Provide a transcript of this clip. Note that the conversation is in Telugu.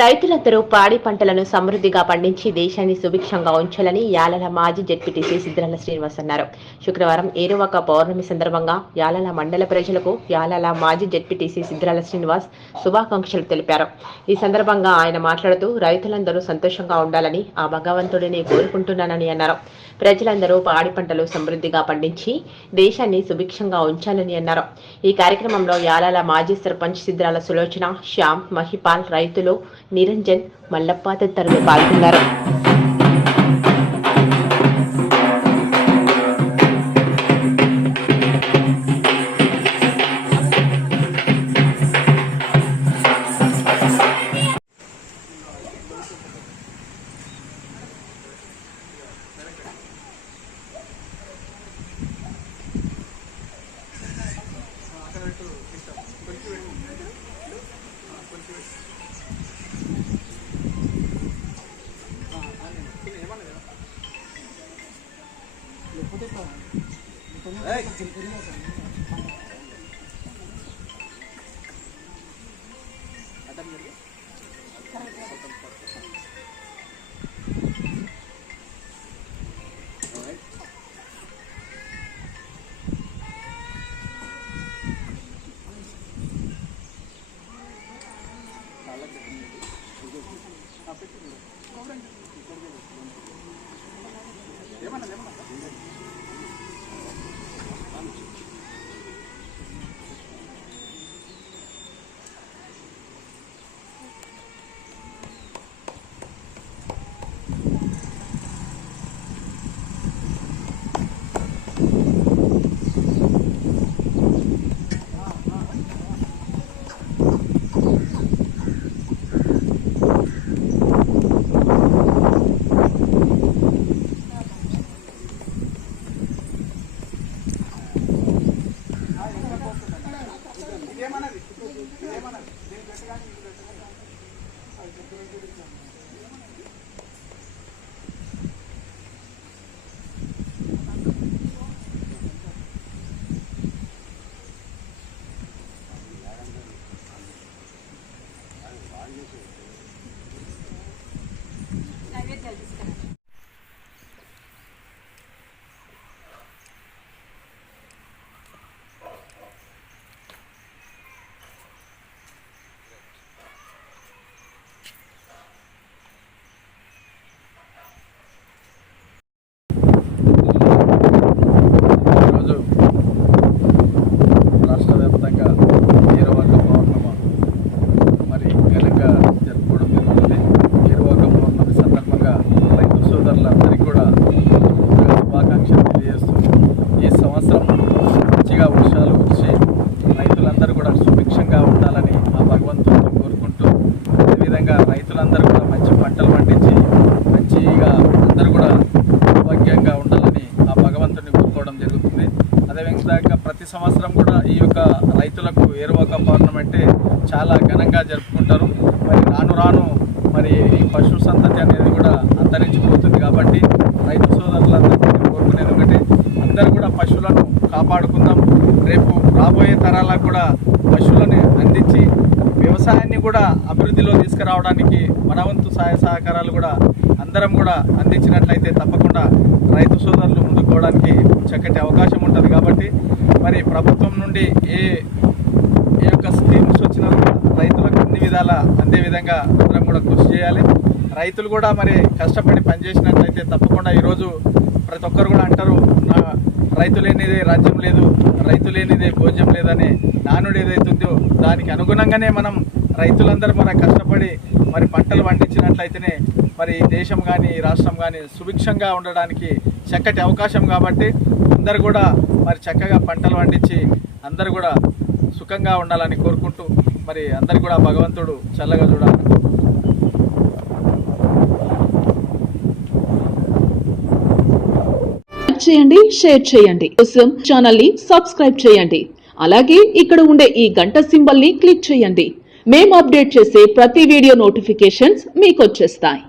రైతులందరూ పాడి పంటలను సమృద్ధిగా పండించి దేశాన్ని సుభిక్షంగా ఉంచాలని యాలల మాజీ జెడ్పీటీసీ సిద్దిరాల శ్రీనివాస్ అన్నారు. శుక్రవారం ఏరువాక పౌర్ణమి సందర్భంగా యాలల మండల ప్రజలకు యాలల మాజీ జెడ్పీటీసీ సిద్దిరాల శ్రీనివాస్ శుభాకాంక్షలు తెలిపారు. ఈ సందర్భంగా ఆయన మాట్లాడుతూ రైతులందరూ సంతోషంగా ఉండాలని ఆ భగవంతుడిని కోరుకుంటున్నానని అన్నారు. ప్రజలందరూ పాడి పంటలు సమృద్ధిగా పండించి దేశాన్ని సుభిక్షంగా ఉంచాలని అన్నారు. ఈ కార్యక్రమంలో యాలల మాజీ సర్పంచ్ సిద్దిరాల సులోచన, శ్యామ్, మహిపాల్, రైతులు, నిరంజన్, మల్లప్ప తదితరులు పాల్గొన్నారు. వర్షాలు వచ్చి రైతులందరూ కూడా సుభిక్షంగా ఉండాలని ఆ భగవంతుడిని కోరుకుంటూ, అదేవిధంగా రైతులందరూ కూడా మంచి పంటలు పండించి మంచిగా అందరూ కూడా ఆరోగ్యంగా ఉండాలని ఆ భగవంతుడిని కోరుకోవడం జరుగుతుంది. అదేవిధంగా ప్రతి సంవత్సరం కూడా ఈ యొక్క రైతులకు ఏరువాక పౌర్ణమి అంటే చాలా ఘనంగా జరుపుకుంటారు. మరి రాను రాను మరి ఈ పశు సంతతి అనేది కూడా అంతరించిపోతుంది. కాబట్టి రైతు సోదరులందరూ కోరుకునేది ఒకటి, అందరూ కూడా పశువులను కాపాడుకుందాం. రేపు రాబోయే తరాలకు కూడా పశువులను అందించి వ్యవసాయాన్ని కూడా అభివృద్ధిలో తీసుకురావడానికి మన వంతు సహాయ సహకారాలు కూడా అందరం కూడా అందించినట్లయితే తప్పకుండా రైతు సోదరులు ముందుకు పోవడానికి చక్కటి అవకాశం ఉంటుంది. కాబట్టి మరి ప్రభుత్వం నుండి ఏ యొక్క స్కీమ్స్ వచ్చినా రైతులకు అన్ని విధాలా అందే విధంగా అందరం కూడా కృషి చేయాలి. రైతులు కూడా మరి కష్టపడి పనిచేసినట్లయితే తప్పకుండా ఈరోజు ప్రతి ఒక్కరు కూడా అంటారు, నా రైతు లేనిదే రాజ్యం లేదు, రైతు లేనిదే భోజ్యం లేదనే నానుడు ఏదైతుందో దానికి అనుగుణంగానే మనం రైతులందరూ మరి కష్టపడి మరి పంటలు పండించినట్లయితేనే మరి దేశం కానీ రాష్ట్రం కానీ సుభిక్షంగా ఉండడానికి చక్కటి అవకాశం. కాబట్టి అందరు కూడా మరి చక్కగా పంటలు పండించి అందరూ కూడా సుఖంగా ఉండాలని కోరుకుంటూ మరి అందరు కూడా భగవంతుడు చల్లగా చూడాలి. చేయండి, షేర్ చేయండి, కోసం ఛానల్ ని సబ్స్క్రైబ్ చేయండి. అలాగే ఇక్కడ ఉండే ఈ గంట సింబల్ ని క్లిక్ చేయండి. మేము అప్డేట్ చేసే ప్రతి వీడియో నోటిఫికేషన్స్ మీకు వచ్చేస్తాయి.